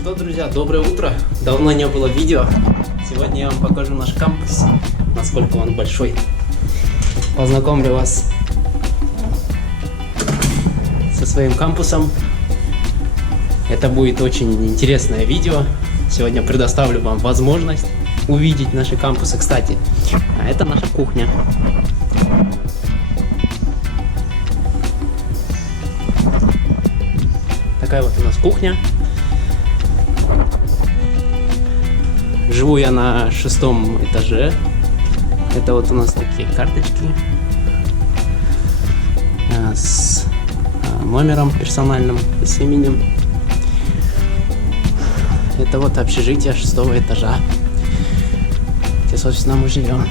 Что, друзья, доброе утро. Давно не было видео. Сегодня я вам покажу наш кампус, насколько он большой. Познакомлю вас со своим кампусом. Это будет очень интересное видео. Сегодня предоставлю вам возможность увидеть наши кампусы. Кстати, это наша кухня. Такая вот у нас кухня. Живу я на 6-м этаже. Это вот у нас такие карточки с номером персональным и с именем. Это вот общежитие 6-го этажа, где, собственно, мы живем.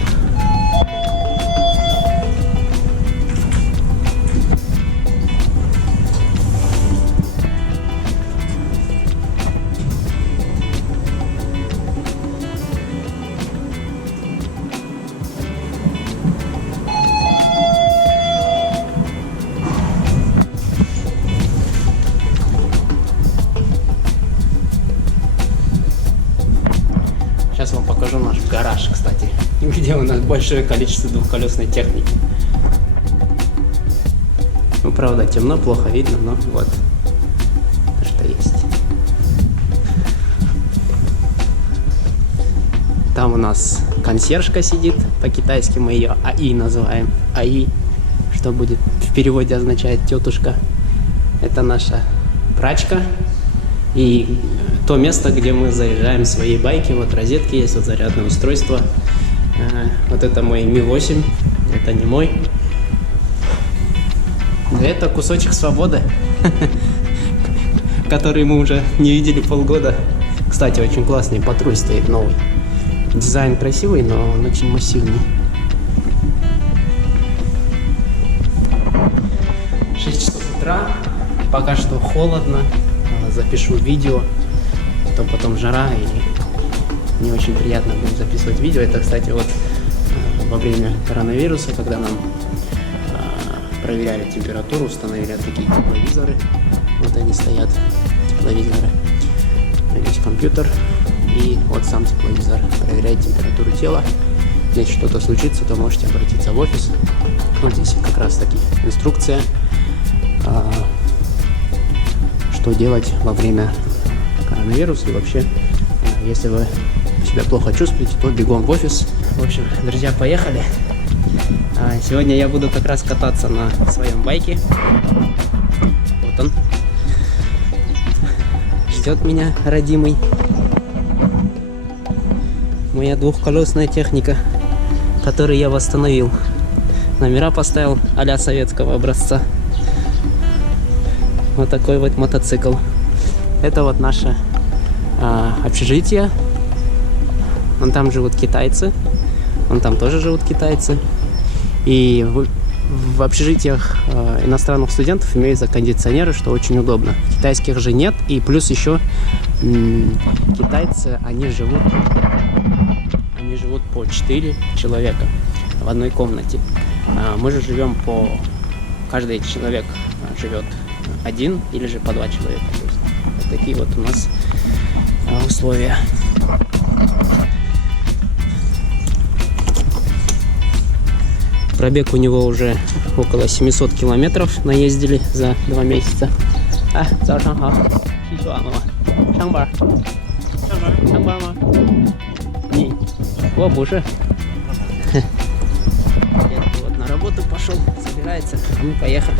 Сейчас вам покажу наш гараж, кстати, где у нас большое количество двухколесной техники. Ну, правда, темно, плохо видно, но вот что есть. Там у нас консьержка сидит, по-китайски мы ее АИ называем. АИ, что будет в переводе означает тетушка. Это наша прачка. И то место, где мы заряжаем свои байки. Вот розетки есть, вот зарядное устройство. Вот это мой Mi-8, это не мой. Это кусочек свободы, который мы уже не видели полгода. Кстати, очень классный патруль стоит, новый. Дизайн красивый, но он очень массивный. 6 часов утра, пока что холодно. Запишу видео, то потом жара, и не очень приятно будет записывать видео. Это, кстати, вот во время коронавируса, когда нам проверяли температуру, установили такие тепловизоры. Вот они стоят, тепловизоры. Здесь компьютер и вот сам тепловизор проверяет температуру тела. Если что-то случится, то можете обратиться в офис. Вот здесь как раз таки инструкция, что делать во время коронавируса. И вообще, если вы себя плохо чувствуете, то бегом в офис. В общем, друзья, поехали. Сегодня я буду как раз кататься на своем байке. Вот он. Ждет меня родимый. Моя двухколесная техника, которую я восстановил. Номера поставил а-ля советского образца. Вот такой вот мотоцикл. Это вот наше общежитие. Вон там живут китайцы. Вон там тоже живут китайцы. И в общежитиях иностранных студентов имеются кондиционеры, что очень удобно. Китайских же нет. И плюс еще китайцы, они живут по 4 человека в одной комнате. Мы же живем по... Каждый человек живет один или же по 2 человека. То есть вот такие вот у нас условия. Пробег у него уже около 700 километров наездили за 2 месяца. Вот на работу пошел, собирается, а мы поехали.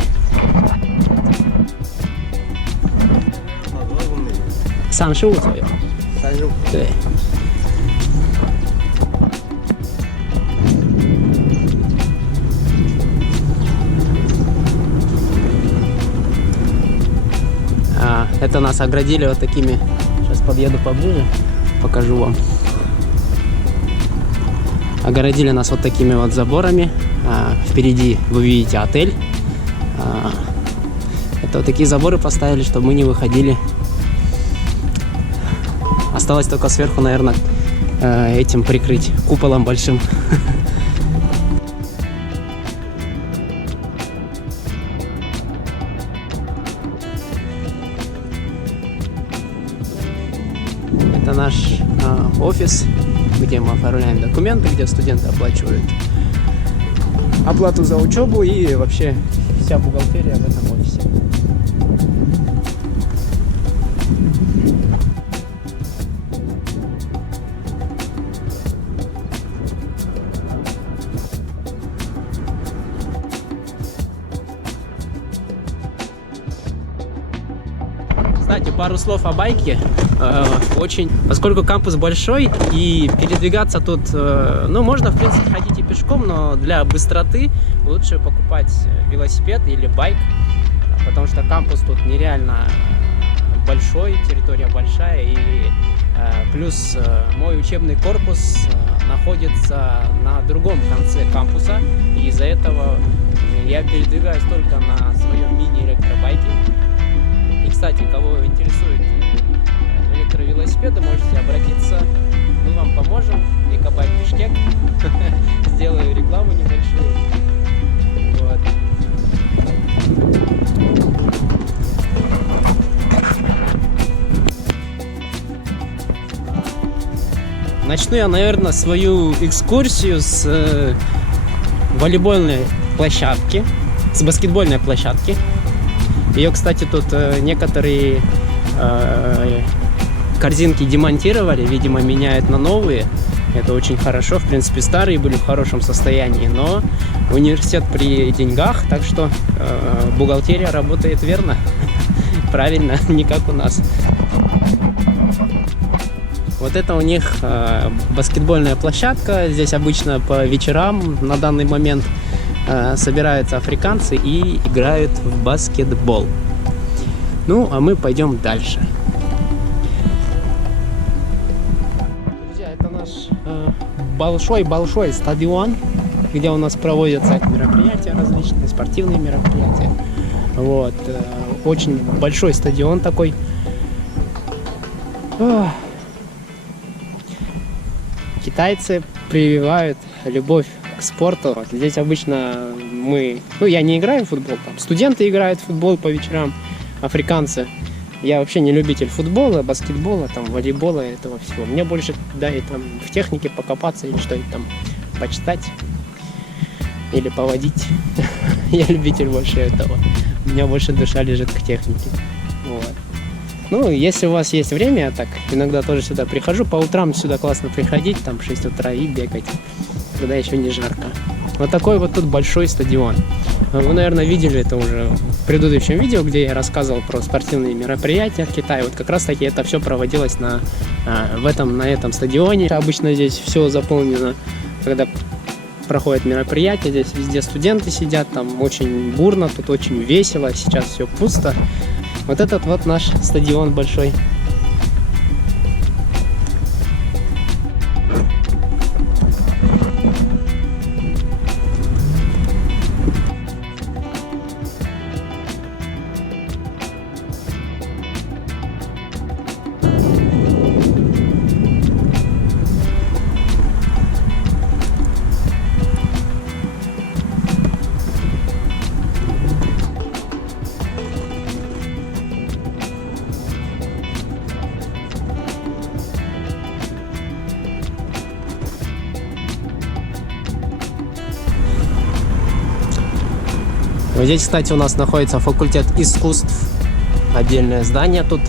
Саншу свою. Саншу. Да. Это нас оградили вот такими. Сейчас подъеду поближе, покажу вам. Огородили нас вот такими вот заборами. Впереди вы видите отель. Это вот такие заборы поставили, чтобы мы не выходили. Осталось только сверху, наверное, этим прикрыть куполом большим. Это наш офис, где мы оформляем документы, где студенты оплачивают оплату за учебу, и вообще вся бухгалтерия в этом офисе. Кстати, пару слов о байке. Поскольку кампус большой и передвигаться тут, можно в принципе ходить и пешком, но для быстроты лучше покупать велосипед или байк, потому что кампус тут нереально большой, территория большая, и плюс мой учебный корпус находится на другом конце кампуса, и из-за этого я передвигаюсь только на своем мини-электробайке. И, кстати, кого интересует электровелосипеды, можете обратиться, мы вам поможем. Экобайк Бишкек. Сделаю рекламу небольшую. Вот. Начну я, наверное, свою экскурсию с волейбольной площадки, с баскетбольной площадки. Ее, кстати, тут некоторые корзинки демонтировали, видимо, меняют на новые. Это очень хорошо. В принципе, старые были в хорошем состоянии, но университет при деньгах, так что бухгалтерия работает верно, правильно, не как у нас. Вот это у них баскетбольная площадка. Здесь обычно по вечерам на данный момент собираются африканцы и играют в баскетбол. Ну, а мы пойдем дальше. Друзья, это наш большой стадион, где у нас проводятся мероприятия различные, спортивные мероприятия. Вот. Очень большой стадион такой. Китайцы прививают любовь к спорту. Здесь обычно я не играю в футбол, там студенты играют в футбол по вечерам, африканцы. Я вообще не любитель футбола, баскетбола, там, волейбола, этого всего. Мне больше, и там в технике покопаться или что-нибудь там почитать или поводить. Я любитель больше этого. У меня больше душа лежит к технике. Вот. Ну, если у вас есть время, я так иногда тоже сюда прихожу. По утрам сюда классно приходить, там в 6 утра и бегать, когда еще не жарко. Вот такой вот тут большой стадион. Вы, наверное, видели это уже в предыдущем видео, где я рассказывал про спортивные мероприятия в Китае. Вот как раз таки это все проводилось на этом стадионе. Обычно здесь все заполнено, когда проходят мероприятия. Здесь везде студенты сидят, там очень бурно, тут очень весело. Сейчас все пусто. Вот этот вот наш стадион большой. Вот здесь, кстати, у нас находится факультет искусств. Отдельное здание тут.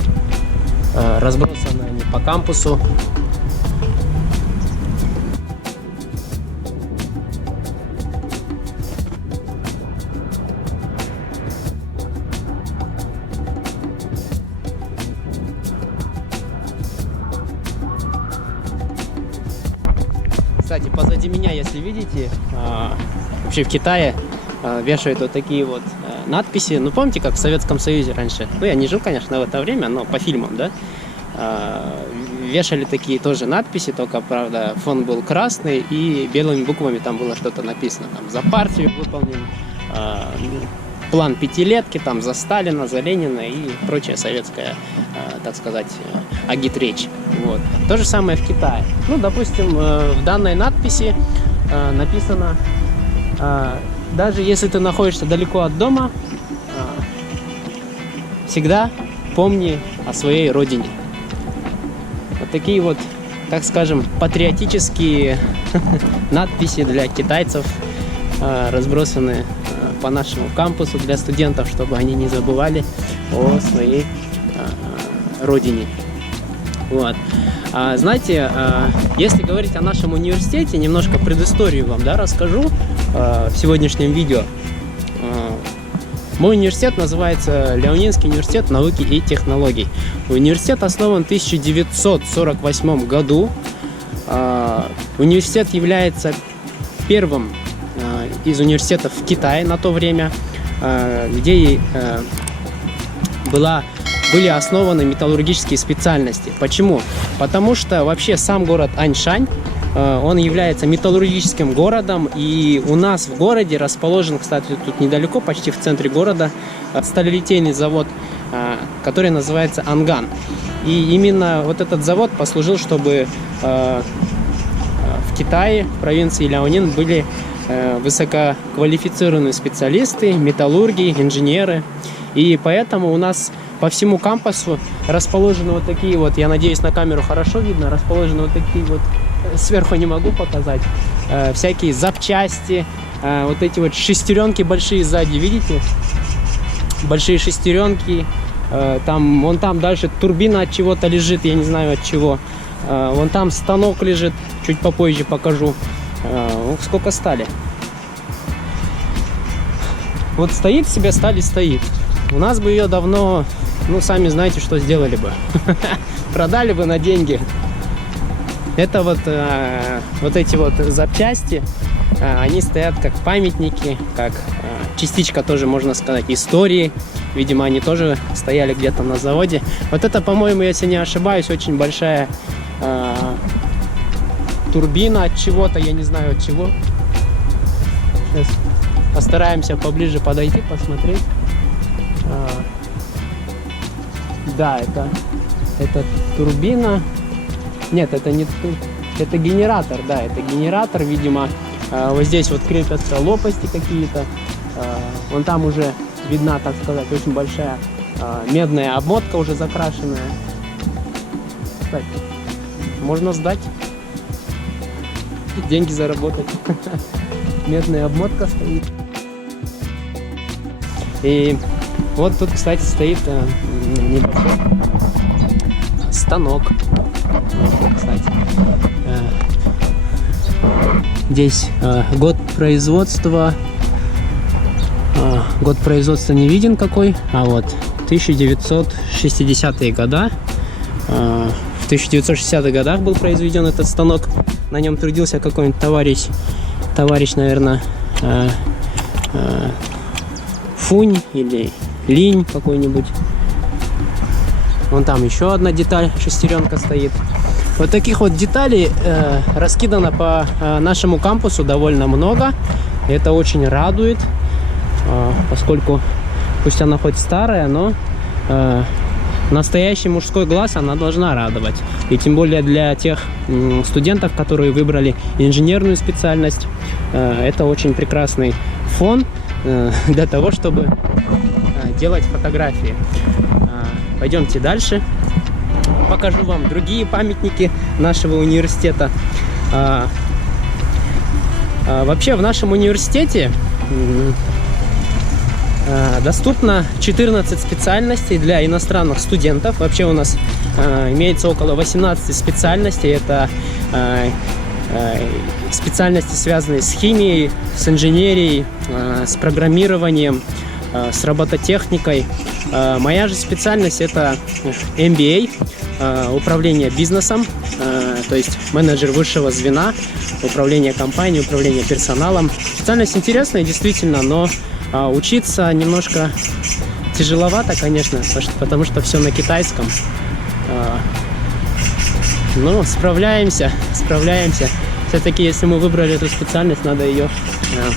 Разбросаны они по кампусу. Кстати, позади меня, если видите, вообще в Китае вешают вот такие вот надписи. Ну, помните, как в Советском Союзе раньше? Ну, я не жил, конечно, в это время, но по фильмам, да? Вешали такие тоже надписи, только, правда, фон был красный, и белыми буквами там было что-то написано. Там за партию выполнен план пятилетки, там за Сталина, за Ленина и прочая советская, так сказать, агитречь. Вот. То же самое в Китае. Ну, допустим, в данной надписи написано: даже если ты находишься далеко от дома, всегда помни о своей родине. вот такие вот, так скажем, патриотические надписи для китайцев разбросаны по нашему кампусу для студентов, чтобы они не забывали о своей родине. Вот. Знаете, если говорить о нашем университете, немножко предысторию вам, да, расскажу в сегодняшнем видео. Мой университет называется Леонинский университет науки и технологий. Университет основан в 1948 году. Университет является первым из университетов в Китае на то время, где были основаны металлургические специальности. Почему? Потому что вообще сам город Аньшань, он является металлургическим городом, и у нас в городе расположен, кстати, тут недалеко, почти в центре города, сталелитейный завод, который называется Анган. И именно вот этот завод послужил, чтобы в Китае, в провинции Леонин, были высококвалифицированные специалисты, металлурги, инженеры. И поэтому у нас по всему кампусу расположены вот такие вот, я надеюсь, на камеру хорошо видно, расположены вот такие вот, сверху не могу показать, всякие запчасти, вот эти вот шестеренки большие сзади, видите? Большие шестеренки, вон там дальше турбина от чего-то лежит, я не знаю от чего. Вон там станок лежит, чуть попозже покажу. Сколько стали. Вот стоит себе, стали стоит. У нас бы ее давно, ну, сами знаете, что сделали бы. Продали бы на деньги. Это вот эти вот запчасти, они стоят как памятники, как частичка тоже, можно сказать, истории. Видимо, они тоже стояли где-то на заводе. Вот это, по-моему, если не ошибаюсь, очень большая турбина от чего-то, я не знаю от чего. Сейчас постараемся поближе подойти, посмотреть. Да, это турбина. Нет, это не это генератор, да, это генератор, видимо. Вот здесь вот крепятся лопасти какие-то. Вон там уже видна, так сказать, очень большая медная обмотка, уже закрашенная. Кстати, можно сдать, деньги заработать. Медная обмотка стоит. И вот тут, кстати, стоит небольшой станок. Вот, кстати. Здесь год производства. Год производства не виден какой, а вот 1960-е года. В 1960-х годах был произведен этот станок. На нем трудился какой-нибудь товарищ, наверное, Фунь или Линь какой-нибудь. Вон там еще одна деталь, шестеренка стоит. Вот таких вот деталей раскидано по нашему кампусу довольно много. Это очень радует, поскольку пусть она хоть старая, но настоящий мужской глаз она должна радовать. И тем более для тех студентов, которые выбрали инженерную специальность, это очень прекрасный фон для того, чтобы делать фотографии. Пойдемте дальше. Покажу вам другие памятники нашего университета. Вообще в нашем университете доступно 14 специальностей для иностранных студентов. Вообще у нас имеется около 18 специальностей. Это специальности, связанные с химией, с инженерией, с программированием, с робототехникой. Моя же специальность — это MBA, управление бизнесом, то есть менеджер высшего звена, управление компанией, управление персоналом. Специальность интересная, действительно, но учиться немножко тяжеловато, конечно, потому что все на китайском. Но справляемся. Все-таки, если мы выбрали эту специальность, надо ее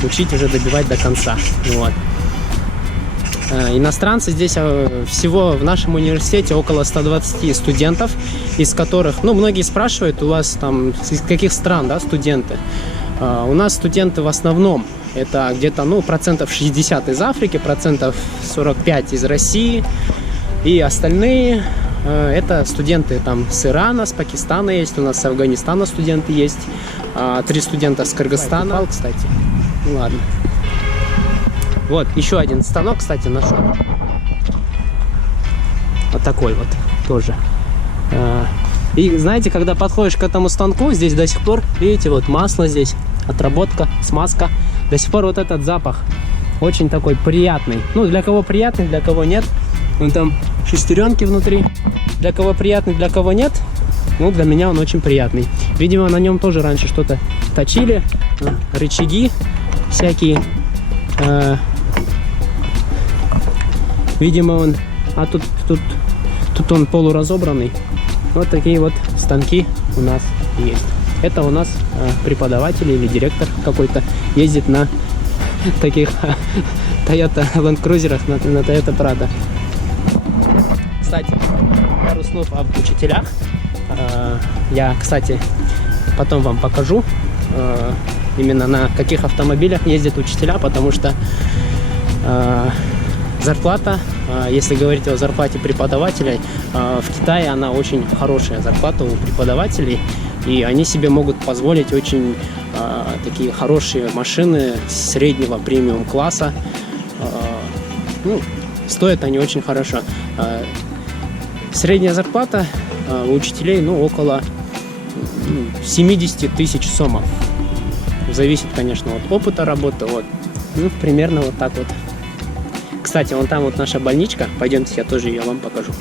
учить, уже добивать до конца. Вот. Иностранцы здесь всего в нашем университете около 120 студентов, из которых, ну, многие спрашивают, у вас там из каких стран, да, студенты. У нас студенты в основном это где-то, ну, процентов 60 из Африки, процентов 45 из России, и остальные Это студенты там с Ирана, с Пакистана есть, у нас с Афганистана студенты есть, 3 студента с Кыргызстана, кстати. Ну ладно. Вот, еще один станок, кстати, нашел. Вот такой вот тоже. И знаете, когда подходишь к этому станку, здесь до сих пор, видите, вот масло здесь, отработка, смазка. До сих пор вот этот запах очень такой приятный. Ну, для кого приятный, для кого нет. Вон там шестеренки внутри. Для кого приятный, для кого нет. Ну, для меня он очень приятный. Видимо, на нем тоже раньше что-то точили. Рычаги всякие. Видимо, он... А тут он полуразобранный. Вот такие вот станки у нас есть. Это у нас преподаватель или директор какой-то ездит на таких Toyota Land Cruiser'ах, на Toyota Prado. Кстати, пару слов об учителях. Я, кстати, потом вам покажу именно на каких автомобилях ездят учителя, потому что зарплата, если говорить о зарплате преподавателей, в Китае она очень хорошая зарплата у преподавателей, и они себе могут позволить очень такие хорошие машины среднего премиум класса. Ну, стоят они очень хорошо. Средняя зарплата у учителей, ну, около 70 тысяч сомов. Зависит, конечно, от опыта работы. Вот. Ну, примерно вот так вот. Кстати, вон там вот наша больничка. Пойдемте, я тоже ее вам покажу.